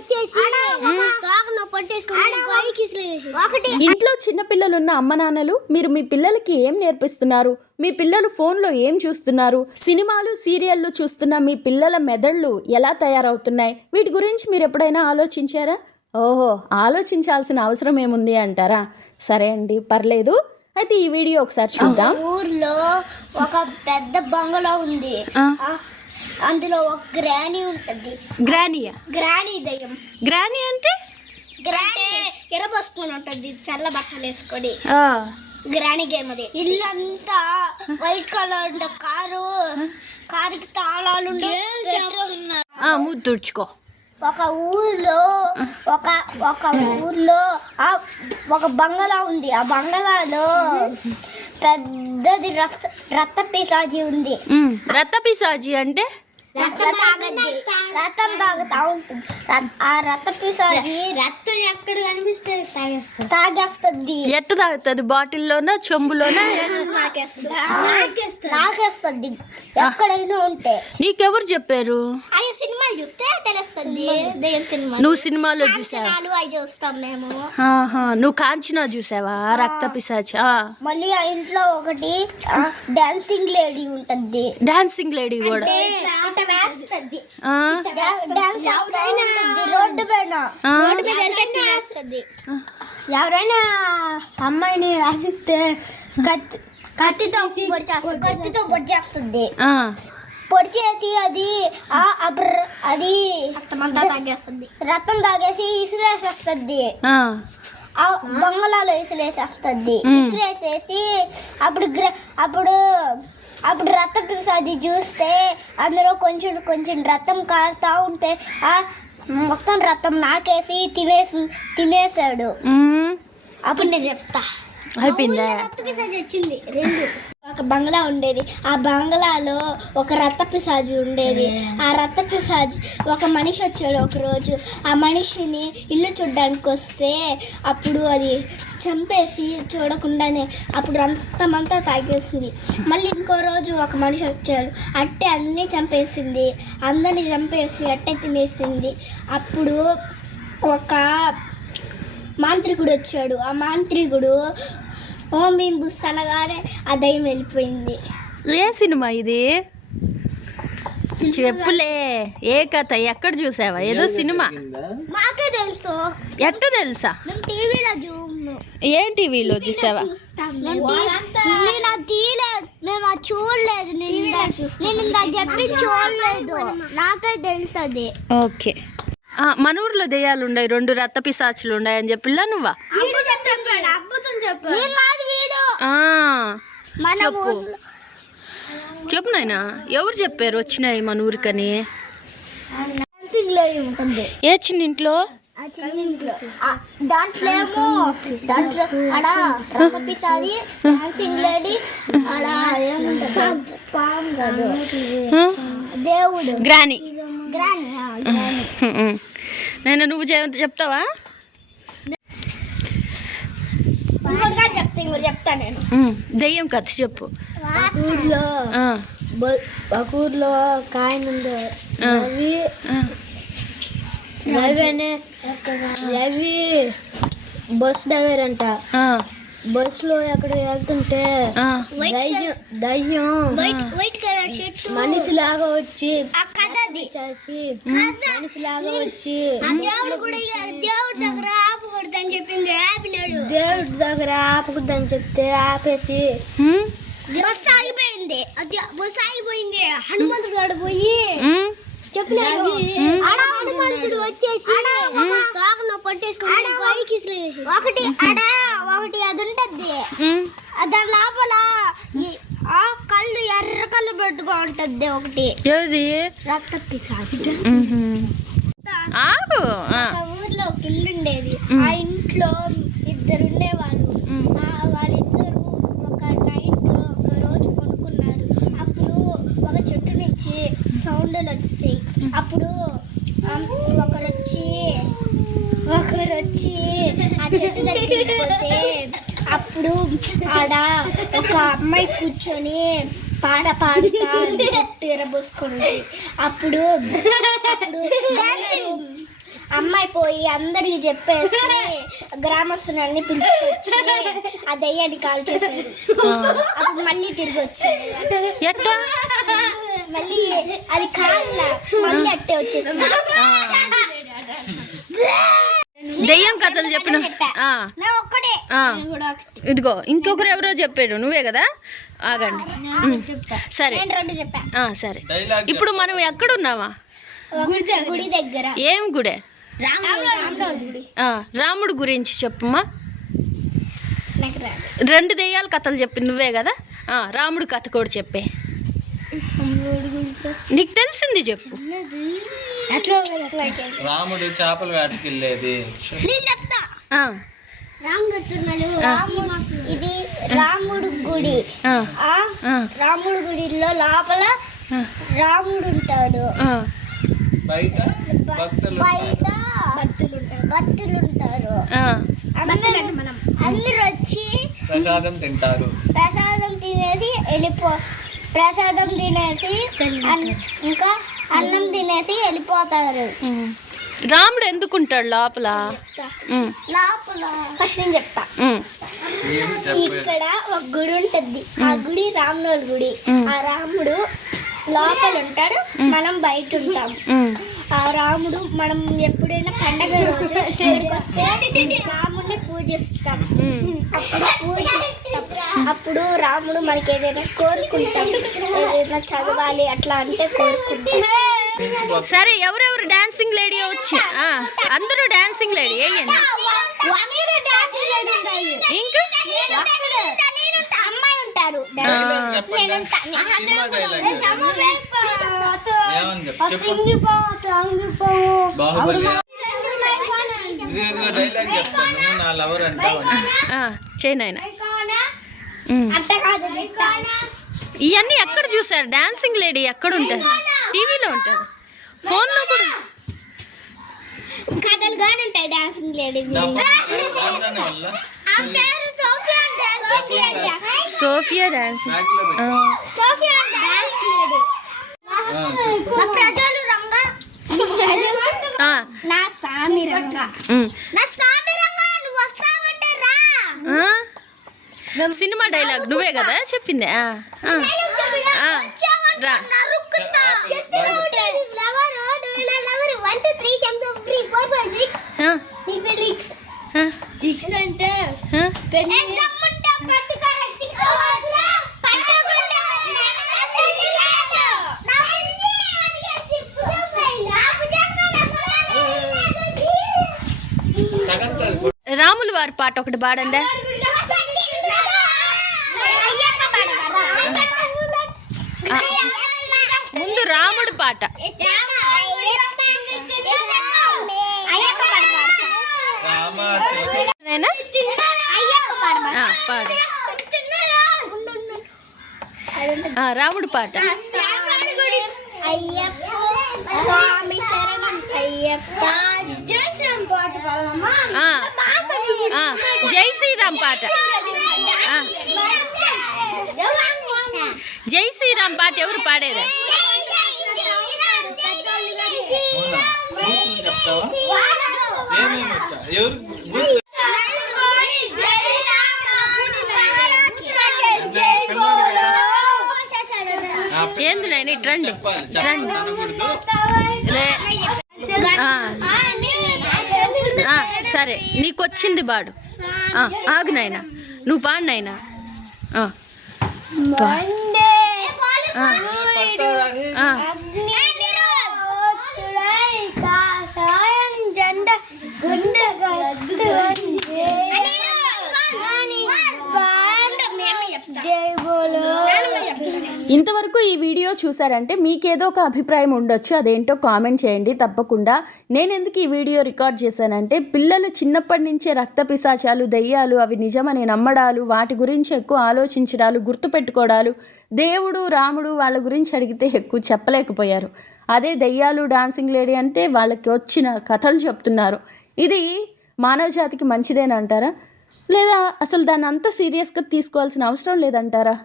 వచ్చేసి తోకను పట్టేసుకొని పైకి విసిరేసి. ఒకటి. ఇంట్లో చిన్నపిల్లలున్న అమ్మ నాన్నలు మీరు మీ పిల్లలకి ఏం నేర్పిస్తున్నారు? మీ పిల్లలు ఫోన్లో ఏం చూస్తున్నారు? సినిమాలు సీరియళ్ళు చూస్తున్న మీ పిల్లల మెదళ్ళు ఎలా తయారవుతున్నాయి? వీటి గురించి మీరు ఎప్పుడైనా ఆలోచించారా? ఓహో ఆలోచించాల్సిన అవసరం ఏముంది అంటారా? సరే అండి పర్లేదు. అయితే ఈ వీడియో ఒకసారి చూద్దాం. ఊర్లో ఒక పెద్ద బంగళా ఉంది. అందులో ఒక గ్రానీ ఉంటది. గ్రానియా? గ్రానీ దయ్యం. గ్రాని అంటే? గ్రానీ ఎరబోసుకొని ఉంటది తెల్ల బట్టలు వేసుకొని. గ్రానీ గేమ్ అది. ఇల్లంతా వైట్ కలర్ ఉండే కారు. కారుకి తాళాలు ఉండే మూడు తుడుచుకో. ఒక ఊర్లో ఒక ఒక ఊర్లో ఆ ఒక బంగళా ఉంది. ఆ బంగళాలో పెద్దది రక్త రక్త పిశాచి ఉంది. రక్త పిసాజీ అంటే? రక్తం తాగద్ది. రక్తం తాగుతా ఉంటుంది. ఆ రక్త పిశాచి రక్తం ఎక్కడ కనిపిస్తే తాగేస్తుంది. తాగేస్తుంది. ఎట్ట తాగుతుంది? బాటిల్లోనా? చెంబులోనా? నాకేస్తుంది. నాకేస్తుంది. ఎక్కడైనా ఉంటే. నీకెవరు చెప్పారు? అయ్యే సినిమాలు చూస్తే తెలుస్తుంది. సినిమా నువ్వు సినిమాలో చూసావా? అవి చూస్తాం మేము. ఆహా, నువ్వు కాంచనా చూసావా? రక్త పిశాచి. మళ్ళీ ఆ ఇంట్లో ఒకటి డాన్సింగ్ లేడీ ఉంటుంది. డాన్సింగ్ లేడీ కూడా. ఎవరైనా అమ్మాయిని రాసిస్తే కత్తి కత్తితో పొడి చేస్తుంది. కత్తితో పొడి చేస్తుంది. ఆ, పొడి చేసి అది అది రక్తమంతా తాగేస్తుంది. రక్తం తాగేసి ఇసిరేసేస్తుంది. ఆ. బంగళాలో ఇసిరేసేస్తుంది. మ్. ఇసిరేసేసి అప్పుడు గ్ర అప్పుడు అప్పుడు రక్తం పిసాది చూస్తే అందులో కొంచెం కొంచెం రక్తం కారుతా ఉంటే ఆ మొత్తం రక్తం నాకేసి తినేసి తినేసాడు అప్పుడు నేను చెప్తా. అయిపోయిందా? వచ్చింది రెండు. ఒక బంగ్లా ఉండేది. ఆ బంగ్లాలో ఒక రక్త పిశాచి ఉండేది. ఆ రక్త పిశాచి ఒక మనిషి వచ్చాడు ఒక రోజు ఆ మనిషిని ఇల్లు చూడ్డానికి వస్తే అప్పుడు అది చంపేసి చూడకుండానే అప్పుడు రక్తమంతా తాగేసింది. మళ్ళీ ఇంకో రోజు ఒక మనిషి వచ్చాడు. అట్టే అన్నీ చంపేసింది. అందరిని చంపేసి అట్టే తినేసింది. అప్పుడు ఒక మాంత్రికుడు వచ్చాడు. ఆ మాంత్రికుడు ఓం భీం బుస్ అనగానే ఆ దయ్యం వెళ్ళిపోయింది. ఏ సినిమా ఇది? చెప్పులే. ఏ కథ? ఎక్కడ చూసావా? ఏదో సినిమా. మాకే తెలుసు. ఎట్ట తెలుసా? టీవీలో చూము ఏం టీవీలో చూసావా? నేను తీయలేదు. మేము అది చూడలేదు నేను చెప్పి చూడలేదు. నాకే తెలుసు అది ఓకే మన ఊర్లో దెయ్యాలు ఉన్నాయి రెండు రక్త పిశాచులు ఉన్నాయి అని చెప్పిలా నువ్వా చెప్పు. చెప్పు నాయనా. ఎవరు చెప్పారు? వచ్చినాయి మన ఊరికని. ఏ చిన్న ఇంట్లో దాంట్లో ఏమో దాంట్లో ఆడ రక్తపిసాది డాన్సింగ్ లేడీ ఆడ? దేవుడు. గ్రాని. గ్రాని నేను నువ్వు చెప్- చెప్తావా? దెయ్యం కథ చెప్పు. ఊర్లో ఒక ఊర్లో కాయన ఉంది ఆ. రవి రవి బస్ డ్రైవర్ అంట. ఆ, బస్లో ఎక్కడ వెళ్తుంటే. దయ్యం దయ్యం మనిషిలాగా వచ్చి చేసి మనిషిలాగా వచ్చి దేవుడు కూడా దేవుడి దగ్గర ఆపకూడదని చెప్పింది ఆపినాడు. దేవుడి దగ్గర ఆపకూడదని చెప్తే ఆపేసి బస్సు ఆగిపోయింది. అది బస్సు ఆగిపోయింది. హనుమంతుడు పోయి వచ్చేసి తోకను పట్టేసుకుని పైకి. ఒకటి ఆడ ఒకటి అది ఉంటది. దాని లోపల ఆ కళ్ళు ఎర్ర కళ్ళు పెట్టుకో ఉంటది ఒకటి. ఏది? రక్త ఒక ఊర్లో మ్. ఆ ఇంట్లో ఇద్దరు ఉండేవాళ్ళు మ్. ఆ వాళ్ళిద్దరు ఒక నైట్ ఒక రోజు కొనుక్కున్నారు అప్పుడు ఒక చెట్టు నుంచి సౌండ్లు వచ్చాయి. అప్పుడు ఒకరు వచ్చి ఒకరు వచ్చి ఆ చెట్టు దగ్గరికి పోతే అప్పుడు ఆడ ఒక అమ్మాయి కూర్చొని పాట పాడుతా చెట్టు ఎరబోసుకుంది అప్పుడు అమ్మాయి పోయి అందరికి చెప్పేసి గ్రామస్తులన్నీ పిలుచుకొచ్చి ఆ దయ్యాన్ని కాల్ చేశారు అప్పుడు మళ్ళీ తిరిగి వచ్చింది మళ్ళీ అది కాళ్ళ మళ్ళీ అట్టే వచ్చేసింది. దెయ్యం కథలు చెప్పిన. ఇదిగో ఇంకొకరు ఎవరో చెప్పాడు నువ్వే కదా? ఆగండి. సరే. నేను రెండు చెప్పా. ఆ, సరే. డైలాగ్ ఇప్పుడు మనం ఎక్కడున్నావా? గుడి దగ్గర. ఏం గుడే. రాముడు గుడి. ఆ, రాముడు గురించి చెప్పుమా? నాకు రాదు. రెండు దెయ్యాల కథలు చెప్పి నువ్వే కదా? ఆ, రాముడు కథ కూడా చెప్పే. నీకు తెలిసింది చెప్పు. రాముడు చేపల వేటకి వెళ్ళేది. నేను చెప్తా. ఆ, రాముడు ఇది రాముడు గుడి. ఆ, ఆ ఆ. రాముడు గుడిలో లోపల. రాముడు ఉంటాడు. ఆ, బయట భక్తులు బయట భక్తులు ఉంటారు. భక్తులు ఉంటారు. అందరూ వచ్చి ప్రసాదం తింటారు. ప్రసాదం తినేసి వెళ్ళిపో ప్రసాదం తినేసి ఇంకా అన్నం తినేసి వెళ్ళిపోతారు. రాముడు ఎందుకుంటాడు లోపల? లోపల ఫస్ట్ నేను చెప్తా. ఇక్కడ ఒక గుడి ఉంటుంది. ఆ గుడి రామునోళ్ళ గుడి. ఆ రాముడు లోపల ఉంటాడు మనం బయట ఉంటాం. ఆ రాముడు మనం ఎప్పుడైనా పండగ రోజు ఇక్కడికి వస్తే రాముడిని పూజిస్తాం అప్పుడు పూజిస్తాం అప్పుడు రాముడు మనకి ఏదైనా కోరుకుంటాం ఏదైనా చదవాలి అట్లా అంటే కోరుకుంటాం సరే ఎవరెవరు డాన్సింగ్ లేడీ వచ్చి అందరూ డాన్సింగ్ లేడీ వేయండి ఇంకా అమ్మాయి కాదు ఇవన్నీ ఎక్కడ చూసారు డాన్సింగ్ లేడీ ఎక్కడ ఉంటుంది? టీవీలో ఉంటుంది. ఫోన్లో కూడా కథలు ఉంటాయి డాన్సింగ్ లేడీ పేరు సోఫియా సోఫియా సోఫియా చెప్పు నా ప్రజలు రంగ. ఆ, నా సామి రంగ. నా సామి రంగ నువ్వు వస్తావంటే రా. ఆ? సినిమా డైలాగ్ నువ్వే కదా చెప్పింది. ఆ, ఆ, ఆ, రా. రాములు వారి పాట ఒకటి పాడండి ముందు రాముడు పాట రామ చెప్పు. నేనా ఆ, పాడు ఆ, రాముడు పాట అయ్యప్ప స్వామి శరణం అయ్యప్ప జయం పాట పాడమ్మా ఆ, ఆ, జై శ్రీరామ్ పాట ఆ, జై శ్రీరామ్ పాట ఎవరు పాడేది అవునా? బూతులు చెప్తావా ఏమేమి వచ్చా ఎవరు బూతులు ఆ, ఏంది నాయన ఇటు రండి చెప్పాలి ఇటు రండి అనకూడదు లే. ఆ, ఆ, సరే నీకు వచ్చింది బాడు ఆగు నాయన. నువ్వు పాడు నాయన. ఆ, జెండా ఈ వీడియో చూసారంటే మీకేదో ఒక అభిప్రాయం ఉండొచ్చు అదేంటో కామెంట్ చేయండి తప్పకుండా. నేను ఎందుకు ఈ వీడియో రికార్డ్ చేశానంటే పిల్లలు చిన్నప్పటి నుంచే రక్త పిశాచాలు దయ్యాలు అవి నిజమని నమ్మడాలు వాటి గురించి ఎక్కువ ఆలోచించడాలు గుర్తుపెట్టుకోవడాలు దేవుడు రాముడు వాళ్ళ గురించి అడిగితే ఎక్కువ చెప్పలేకపోయారు. అదే దయ్యాలు డాన్సింగ్ లేడీ అంటే వాళ్ళకి వచ్చిన కథలు చెప్తున్నారు. ఇది మానవ జాతికి మంచిదేనంటారా? లేదా అసలు దాన్ని అంత సీరియస్గా తీసుకోవాల్సిన అవసరం లేదంటారా?